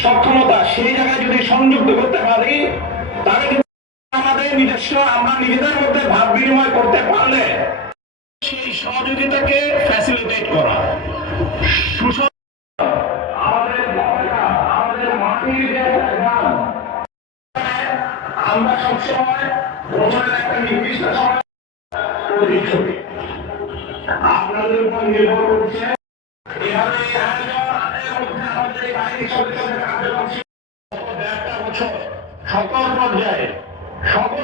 সক্ষমতা সেই জায়গায় যদি সংযুক্ত করতে পারি, তাহলে আমাদের নিজস্ব আমরা নিজেদের মধ্যে ভাব বিনিময় করতে পারলে সেই সহযোগিতাকে ফ্যাসিলিটেট করা, আমাদের মাটির যে গান, আমরা সবসময় বছরের একটা নির্দিষ্ট সময় প্রতিচ্ছবি আপনাদের উপর নির্ভর করছে। এভাবে আমাদের বাহিনী সদস্যদের কার্যক্রম একটা বছর সকল পর্যায়ে সকল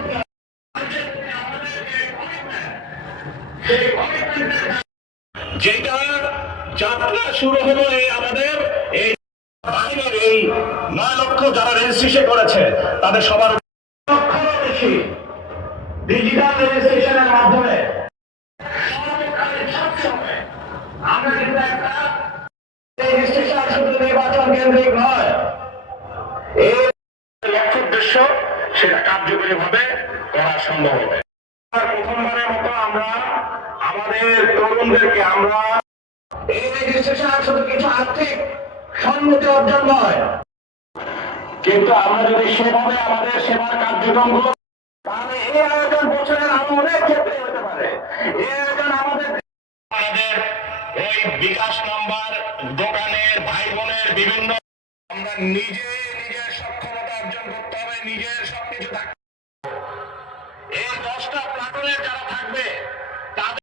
যেটা যাত্রা শুরু হলো এই আমাদের এই বাহিনীর এই 9 লক্ষ যারা রেজিস্ট্রেশন করেছে তাদের সবার লক্ষেরও বেশি ডিজিটাল রেজিস্ট্রেশনের মাধ্যমে আমরা কিন্তু একটা রেজিস্ট্রেশন শুধু নির্বাচন কেন্দ্রিক নয়, এই লক্ষ্য উদ্দেশ্য সেটা কার্যকরী ভাবে করা সম্ভব হবে। প্রথমবারের মতো আমরা আমাদের তরুণদেরকে আমরা এই রেজিস্ট্রেশন শুধু কিছু আর্থিক সম্মতি অর্জন নয়, কিন্তু আমরা যদি সেভাবে আমাদের সেবার কার্যক্রমগুলো, তাহলে এই আয়োজন বছরের আরো অনেক ক্ষেত্রে হতে পারে। এই আয়োজন আমাদের ওই বিকাশ নাম্বার দোকানের ভাই বোনের বিভিন্ন আমরা নিজে